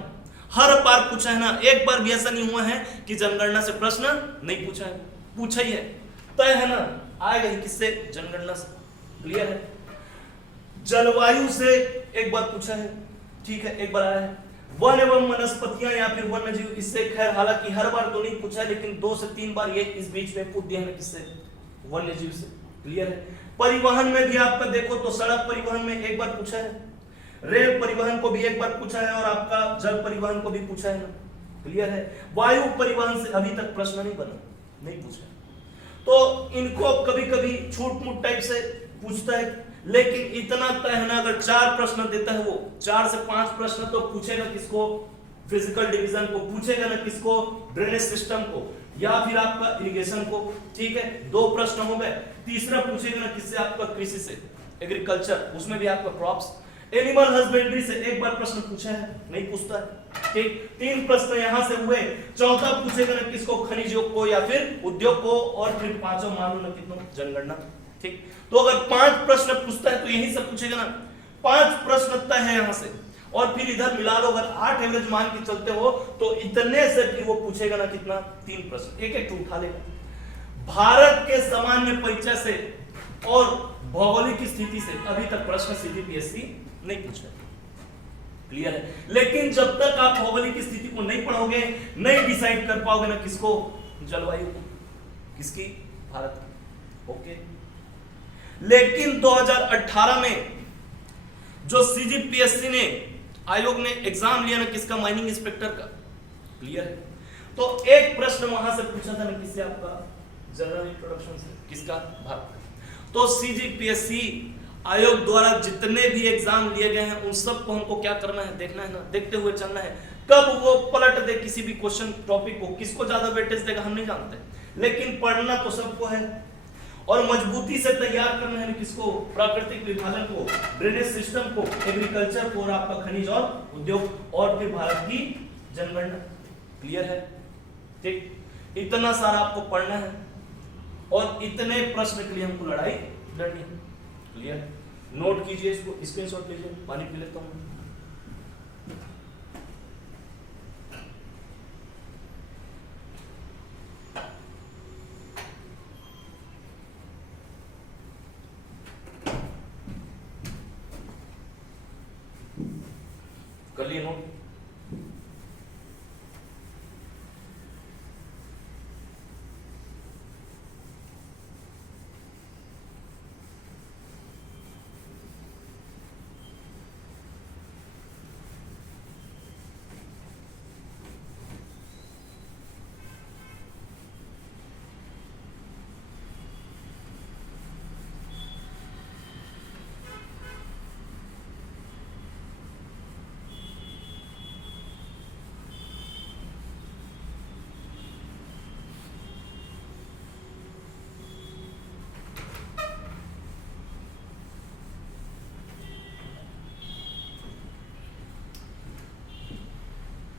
हर बार पूछा है ना। एक बार भी ऐसा नहीं हुआ है कि जनगणना से प्रश्न नहीं पूछा है, पूछा ही है, तय है ना, आएगा ही किससे? जनगणना से, क्लियर है। जलवायु से एक बार पूछा है, ठीक है, एक बार आया है। वन एवं वनस्पतियां या फिर वन्य जीव, इससे खैर हालांकि हर बार तो नहीं पूछा, लेकिन 2 से 3 बार ये इस बीच में पूछ दिया है किससे, वन्य जीव से। क्लियर है। परिवहन में भी आपका देखो तो सड़क परिवहन में एक बार पूछा है, रेल परिवहन को भी एक बार पूछा है, और आपका जल परिवहन को भी पूछा है ना। क्लियर है। वायु परिवहन से अभी तक प्रश्न नहीं बना, नहीं पूछा, तो इनको कभी कभी छूट मूट टाइप से पूछता है, लेकिन इतना तय है ना, अगर 4 प्रश्न देता है वो 4 से 5 प्रश्न तो पूछेगा किसको, फिजिकल डिवीजन को पूछेगा ना, किसको, ड्रेनेज सिस्टम को, या फिर आपका इरिगेशन को। ठीक है, 2 प्रश्न हो गए। तीसरा पूछेगा ना किससे, आपका कृषि से, एग्रीकल्चर, उसमें भी आपका क्रॉप्स। एनिमल हस्बेंड्री से एक बार प्रश्न पूछा है, नहीं पूछता है। ठीक, 3 प्रश्न यहां से हुए। चौथा पूछेगा ना किसको, खनिजों को या फिर उद्योग को, और फिर 5वां मालूम ना कितना, जनगणना। ठीक, तो अगर 5 प्रश्न पूछता है तो यही सब पूछेगा ना, 5 प्रश्न तय है यहां से, और फिर इधर मिला लो, अगर 8 एवरेज मान के चलते हो तो इतने से फिर वो पूछेगा ना कितना, 3 प्रश्न, एक एक उठा लेगा। भारत के सामान्य परिचय से और भौगोलिक स्थिति से अभी तक प्रश्न सीधी पीएससी नहीं पूछा। क्लियर है। लेकिन जब तक आप भौगोलिक स्थिति को नहीं पढ़ोगे, नहीं डिसाइड कर पाओगे ना किसको, जलवायु को, किसकी, भारत की। ओके, लेकिन 2018 में जो सीजीपीएससी ने आयोग ने एग्जाम लिया ना किसका, माइनिंग इंस्पेक्टर का। क्लियर है। तो एक प्रश्न वहां से पूछा था ना किससे, आपका जनरल इंट्रोडक्शन से, किसका, भारत का। तो सीजीपीएससी आयोग द्वारा जितने भी एग्जाम लिए गए हैं उन सबको हमको क्या करना है, देखना है ना, देखते हुए चलना है। कब वो पलट दे किसी भी क्वेश्चन टॉपिक को, किसको ज्यादा वेटेज देगा हम नहीं जानते, लेकिन पढ़ना तो सबको है, और मजबूती से तैयार करना है किसको, प्राकृतिक विभाजन को, ड्रेनेज सिस्टम को, एग्रीकल्चर को, और आपका खनिज और उद्योग, और फिर भारत की जनगणना। क्लियर है। ठीक, इतना सारा आपको पढ़ना है, और इतने प्रश्न के लिए हमको लड़ाई लड़नी है। क्लियर। नोट कीजिए इसको, स्क्रीनशॉट लीजिए, पानी पी लेता हूं। कर लिए नोट।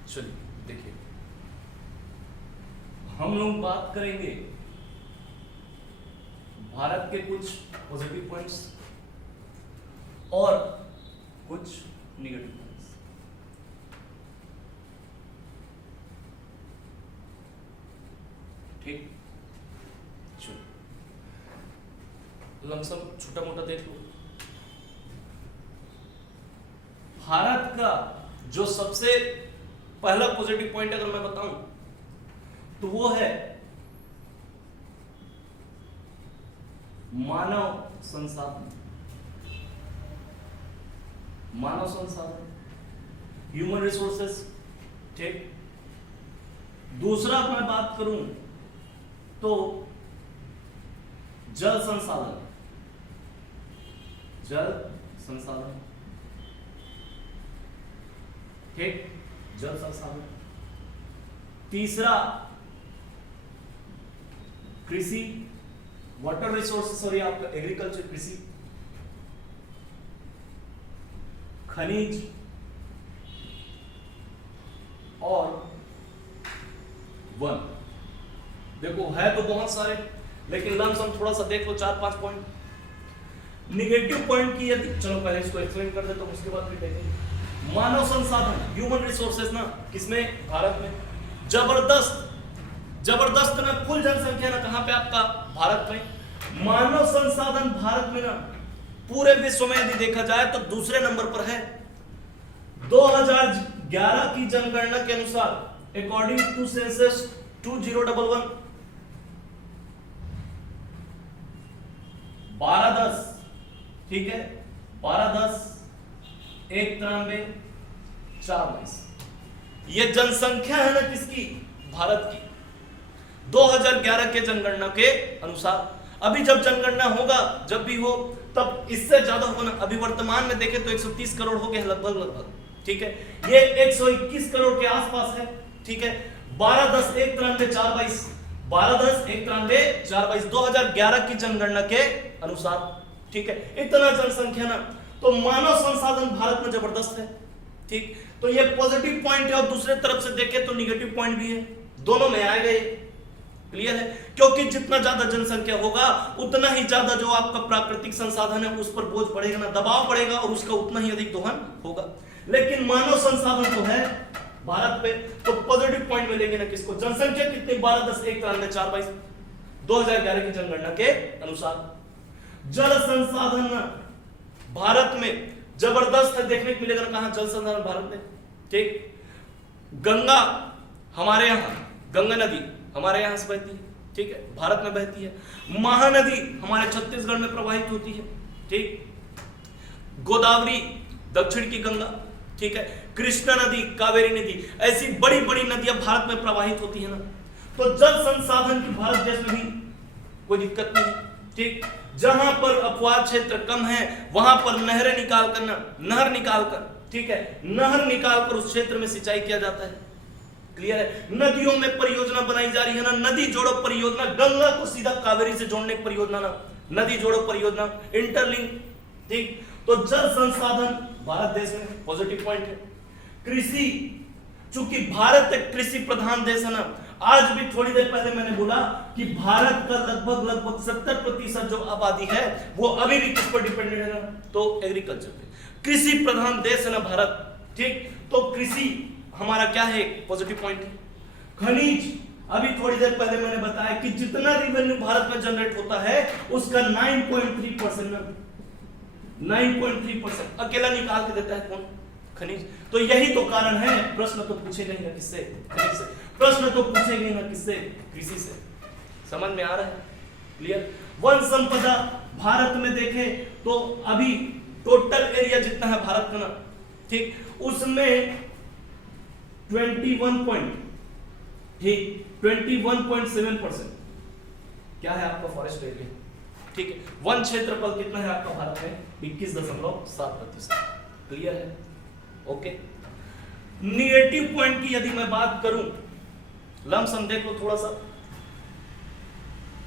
चलिए देखिए, हम लोग बात करेंगे भारत के कुछ पॉजिटिव पॉइंट्स और कुछ निगेटिव पॉइंट्स। ठीक, चलो लमसम छोटा मोटा देख लो। भारत का जो सबसे पहला पॉजिटिव पॉइंट अगर मैं बताऊं तो वो है मानव संसाधन। मानव संसाधन, ह्यूमन रिसोर्सेस। ठीक, दूसरा मैं बात करूं तो जल संसाधन, जल संसाधन। ठीक, जल संसाधन। तीसरा कृषि, वाटर रिसोर्स, सॉरी आपका एग्रीकल्चर, कृषि, खनिज और वन। देखो है तो बहुत सारे, लेकिन लमसम थोड़ा सा देख लो 4-5 पॉइंट। निगेटिव पॉइंट की यदि, चलो पहले इसको एक्सप्लेन कर देता हूं, उसके बाद फिर देखेंगे। मानव संसाधन, ह्यूमन रिसोर्सेस ना, किसमें, भारत में जबरदस्त जबरदस्त ना, कुल जनसंख्या ना कहां पे, आपका भारत में। मानव संसाधन भारत में ना पूरे विश्व में यदि देखा जाए तो दूसरे नंबर पर है। 2011 की जनगणना के अनुसार अकॉर्डिंग टू सेंसस 2011 12/10, ठीक है, 12/10 193,422 ये जनसंख्या है ना किसकी, भारत की 2011 के जनगणना के अनुसार। अभी जब जनगणना होगा, जब भी हो, तब इससे ज्यादा होना। अभी वर्तमान में देखें तो 130 करोड़ हो गए लगभग, ठीक है, ये 121 करोड़ के आसपास है, ठीक है। 12/10 193,422 12/10 193,422 2011 की जनगणना के अनुसार, ठीक है। इतना जनसंख्या ना, तो मानव संसाधन भारत में जबरदस्त है, ठीक। तो ये पॉजिटिव पॉइंट है, और दूसरे तरफ से देखें तो निगेटिव पॉइंट भी है, दोनों में आएगा ये, क्लियर है। क्योंकि जितना ज्यादा जनसंख्या होगा उतना ही ज्यादा जो आपका प्राकृतिक संसाधन है उस पर बोझ बढ़ेगा ना, दबाव बढ़ेगा, और उसका उतना ही अधिक दोहन होगा। लेकिन मानव संसाधन तो है भारत पे, तो पॉजिटिव पॉइंट मिलेंगे ना किसको, जनसंख्या कितनी, 12/10 193,422 2011 की जनगणना के अनुसार। जल संसाधन भारत में जबरदस्त है, देखने को मिलेगा कहां, जल संसाधन भारत में, ठीक। गंगा हमारे यहां, गंगा नदी हमारे यहां से बहती है, ठीक है, भारत में बहती है। महानदी हमारे छत्तीसगढ़ में प्रवाहित होती है, ठीक। गोदावरी दक्षिण की गंगा, ठीक है, कृष्णा नदी, कावेरी नदी, ऐसी बड़ी बड़ी नदियां भारत में प्रवाहित होती है ना। तो जल संसाधन की भारत देश में भी कोई दिक्कत नहीं, ठीक। जहां पर अपवाद क्षेत्र कम है वहां पर नहरें निकालकर नहर निकालकर, ठीक है, नहर निकालकर उस क्षेत्र में सिंचाई किया जाता है, क्लियर है। नदियों में परियोजना बनाई जा रही है ना, नदी जोड़ो परियोजना, गंगा को सीधा कावेरी से जोड़ने की परियोजना ना, नदी जोड़ो परियोजना, इंटरलिंक, ठीक। तो जल संसाधन भारत देश में पॉजिटिव पॉइंट है। कृषि, चूंकि भारत एक कृषि प्रधान देश है ना, आज भी थोड़ी देर पहले मैंने बोला कि भारत का लगभग 70% जो आबादी है वो अभी भी किस पर डिपेंडेंट है ना, तो एग्रीकल्चर पे। कृषि प्रधान देश है ना भारत, ठीक। तो कृषि हमारा क्या है, पॉजिटिव पॉइंट है। खनिज, अभी थोड़ी देर पहले मैंने बताया कि जितना रेवेन्यू भारत में जनरेट होता है उसका 9.3% 9.3% अकेला निकाल के देता है कौन, खनिज। तो यही तो कारण है, प्रश्न तो पूछेगा ही ना किससे, खनिज से, प्रश्न तो पूछेगा ही ना किससे, कृषि से। समझ में आ रहा है, क्लियर। वन संपदा भारत में देखें तो अभी टोटल एरिया जितना है भारत का ना, ठीक, उसमें 21.7% क्या है आपका फॉरेस्ट एरिया, ठीक है। वन क्षेत्रफल कितना है आपका भारत में, 21.7%, क्लियर है, ओके। निगेटिव पॉइंट की यदि मैं बात करूं, लमसम देखो थोड़ा सा,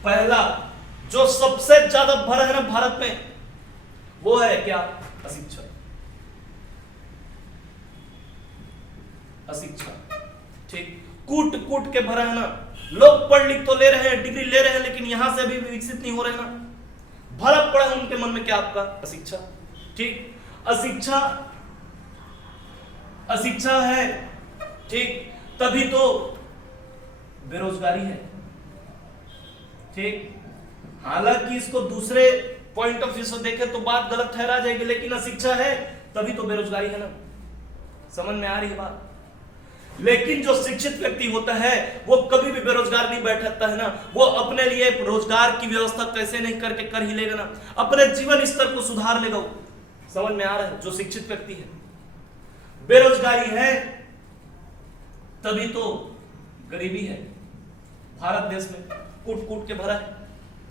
पहला जो सबसे ज्यादा भरा है ना भारत में वो है क्या, अशिक्षा, अशिक्षा, ठीक। कूट कूट के भरा है ना, लोग पढ़ लिख तो ले रहे हैं, डिग्री ले रहे हैं, लेकिन यहां से अभी विकसित नहीं हो रहे ना, भरा पड़ा है उनके मन में क्या, आपका अशिक्षा, ठीक। अशिक्षा, अशिक्षा है, ठीक, तभी तो बेरोजगारी है, ठीक। हालांकि इसको दूसरे पॉइंट ऑफ व्यू से देखें तो बात गलत ठहरा जाएगी, लेकिन अशिक्षा है तभी तो बेरोजगारी है ना, समझ में आ रही है बात। लेकिन जो शिक्षित व्यक्ति होता है वो कभी भी बेरोजगार नहीं बैठता है ना, वो अपने लिए रोजगार की व्यवस्था कैसे नहीं करके कर ही लेगा ना, अपने जीवन स्तर को सुधार लेगा वो, समझ में आ रहा है, जो शिक्षित व्यक्ति है। बेरोजगारी है तभी तो गरीबी है भारत देश में, कूट कूट के भरा है,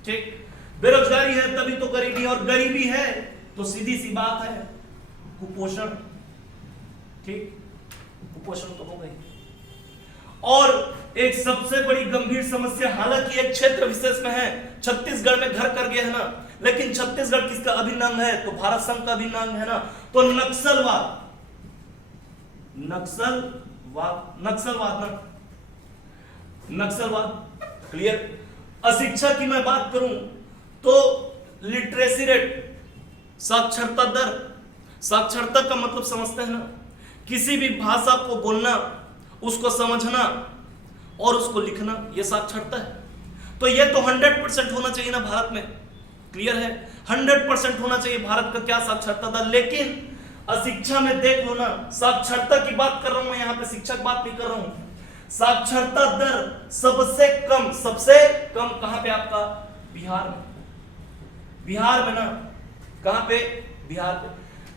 ठीक। बेरोजगारी है तभी तो गरीबी, और गरीबी है तो सीधी सी बात है कुपोषण, ठीक, कुपोषण तो हो गई। और एक सबसे बड़ी गंभीर समस्या, हालांकि एक क्षेत्र विशेष में है, छत्तीसगढ़ में घर कर गया है ना, लेकिन छत्तीसगढ़ किसका अभिन्न अंग है, तो भारत संघ का अभिन्न अंग है ना, तो नक्सलवाद, नक्सलवाद, नक्सलवाद ना, नक्सलवाद, क्लियर। अशिक्षा की मैं बात करूं तो लिटरेसी रेट, साक्षरता दर, साक्षरता का मतलब समझते हैं ना, किसी भी भाषा को बोलना, उसको समझना और उसको लिखना, यह साक्षरता है। तो यह तो 100% होना चाहिए ना भारत में, क्लियर है, 100% होना चाहिए भारत का क्या, साक्षरता दर। लेकिन अशिक्षा में देख लो ना, साक्षरता की बात कर रहा हूं मैं, यहां पे शिक्षा की बात नहीं कर रहा हूं। साक्षरता दर सबसे कम कहां पे आपका? बिहार में। बिहार में ना, कहां पे? बिहार पे।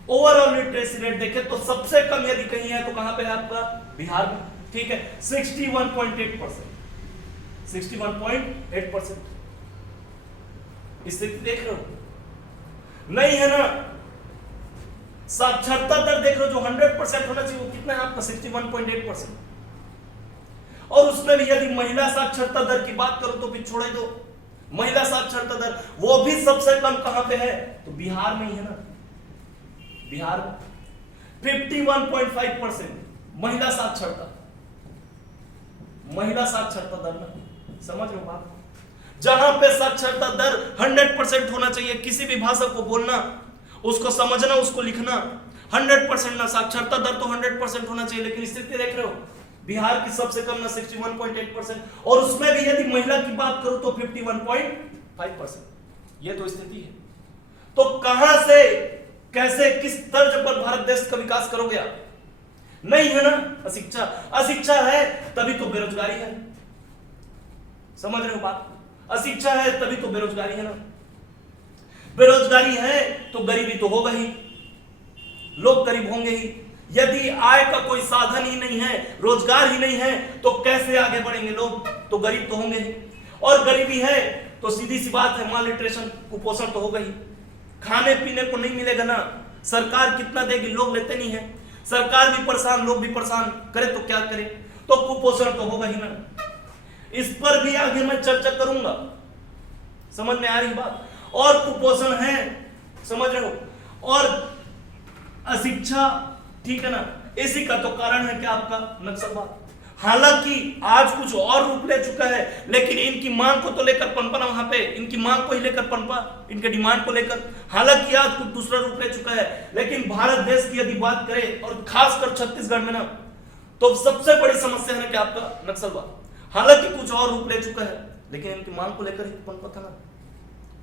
ओवरऑल लिटरेसी रेट देखें तो सबसे कम यदि कहीं है तो कहां पे है आपका? बिहार में। ठीक है, 61.8%। 61.8% स्थिति देख रहे हो? नहीं है ना। साक्षरता दर देख रहे हो, जो 100% होना चाहिए वो कितना है आपका? 61.8%। और उसमें भी यदि महिला साक्षरता दर की बात करो तो फिर छोड़ ही दो। महिला साक्षरता दर वो भी सबसे कम कहां पे है? तो बिहार में ही है ना। बिहार 51.5% महिला साक्षरता दर ना, समझ रहे हो बात? जहां पे साक्षरता दर 100% होना चाहिए, किसी भी भाषा को बोलना, उसको समझना, उसको लिखना 100% ना, साक्षरता दर तो 100% होना चाहिए, लेकिन स्थिति देख रहे हो बिहार की सबसे कम ना 61.8%, और उसमें भी यदि महिला की बात करो तो 51.5%। ये तो स्थिति है। तो कहां से, कैसे, किस तर्ज पर भारत देश का विकास करोगे आप? नहीं है ना। अशिक्षा है तभी तो बेरोजगारी है। समझ रहे हो बात? अशिक्षा है तभी तो बेरोजगारी है ना। बेरोजगारी है तो गरीबी तो होगा ही, लोग गरीब होंगे ही। यदि आय का कोई साधन ही नहीं है, रोजगार ही नहीं है, तो कैसे आगे बढ़ेंगे लोग? तो गरीब तो होंगे ही। और गरीबी है तो सीधी सी बात है, माल न्यूट्रिशन, कुपोषण तो होगा ही। खाने पीने को नहीं मिलेगा ना, सरकार कितना देगी, लोग लेते नहीं है। सरकार भी परेशान, लोग भी परेशान, करे तो क्या करे? तो कुपोषण तो होगा ही ना। इस पर भी आगे मैं चर्चा करूंगा। समझ में आ रही बात? और कुपोषण है, समझ रहे हो, और अशिक्षा, ठीक है ना। इसी का तो कारण है क्या आपका? नक्सलवाद। हालांकि आज कुछ और रूप ले चुका है, लेकिन इनकी मांग को तो लेकर पनपा ना, वहां पे इनकी मांग को ही लेकर पनपा, इनके डिमांड को लेकर। हालांकि आज कुछ दूसरा रूप ले चुका है, लेकिन भारत देश की यदि बात करें, और खासकर छत्तीसगढ़ में ना, तो सबसे बड़ी समस्या है क्या आपका? नक्सलवाद। हालांकि कुछ और रूप ले चुका है, लेकिन इनकी मांग को लेकर ही पनपा था ना।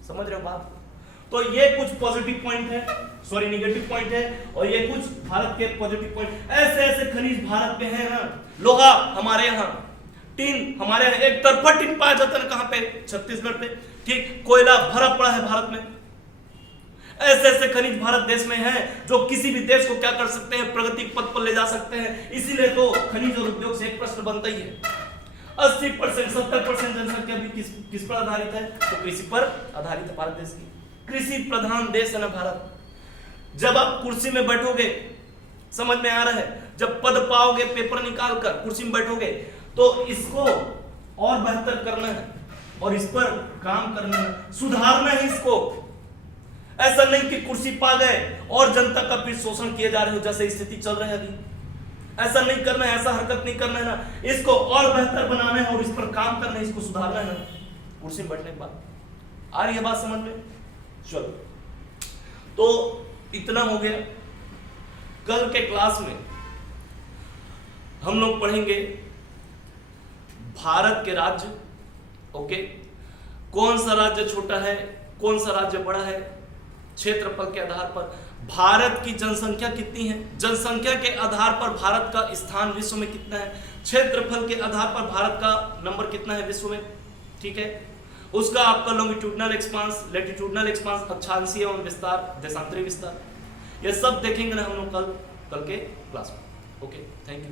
समझ रहे हो बात? तो ये कुछ पॉजिटिव पॉइंट है, सॉरी नेगेटिव पॉइंट है, और ये कुछ भारत के पॉजिटिव पॉइंट। ऐसे ऐसे खनिज भारत में है ना। लोहा हमारे यहाँ, टीन हमारे यहाँ, एक तरफा टीन पाया जाता है ना, कहां पे? छत्तीसगढ़ पे। ठीक, कोयला भरा पड़ा है भारत में। ऐसे ऐसे खनिज भारत देश में हैं जो किसी भी देश को क्या कर सकते हैं? प्रगति पथ पर ले जा सकते हैं। इसीलिए तो खनिज और उद्योग से एक प्रश्न बनता ही है। 80% 70% जनसंख्या भी किस पर आधारित है? तो कृषि पर आधारित है भारत देश की। कृषि प्रधान देश है ना भारत। जब आप कुर्सी में बैठोगे, समझ में आ रहा है, जब पद पाओगे, पेपर निकाल कर कुर्सी में बैठोगे, तो इसको और बेहतर करना है और इस पर काम करना है, सुधारना है इसको। ऐसा नहीं कि कुर्सी पा गए और जनता का फिर शोषण किए जा रहे हो, जैसे स्थिति चल रही है अभी। ऐसा नहीं करना है, ऐसा हरकत नहीं करना है ना। इसको और बेहतर बनाना है और इस पर काम करना है, इसको सुधारना है ना। कुर्सी में बैठने के बाद आ रही है बात समझ में? चलो, तो इतना हो गया। कल के क्लास में हम लोग पढ़ेंगे भारत के राज्य। ओके, कौन सा राज्य छोटा है, कौन सा राज्य बड़ा है, क्षेत्रफल के आधार पर भारत की जनसंख्या कितनी है, जनसंख्या के आधार पर भारत का स्थान विश्व में कितना है, क्षेत्रफल के आधार पर भारत का नंबर कितना है विश्व में। ठीक है, उसका आपका लॉन्गिट्यूडनल एक्सपांस, लैटिट्यूडनल एक्सपांस, अक्षांशीय एवं विस्तार, देशांतरी विस्तार, ये सब देखेंगे ना हम लोग कल के क्लास में। Okay, thank you.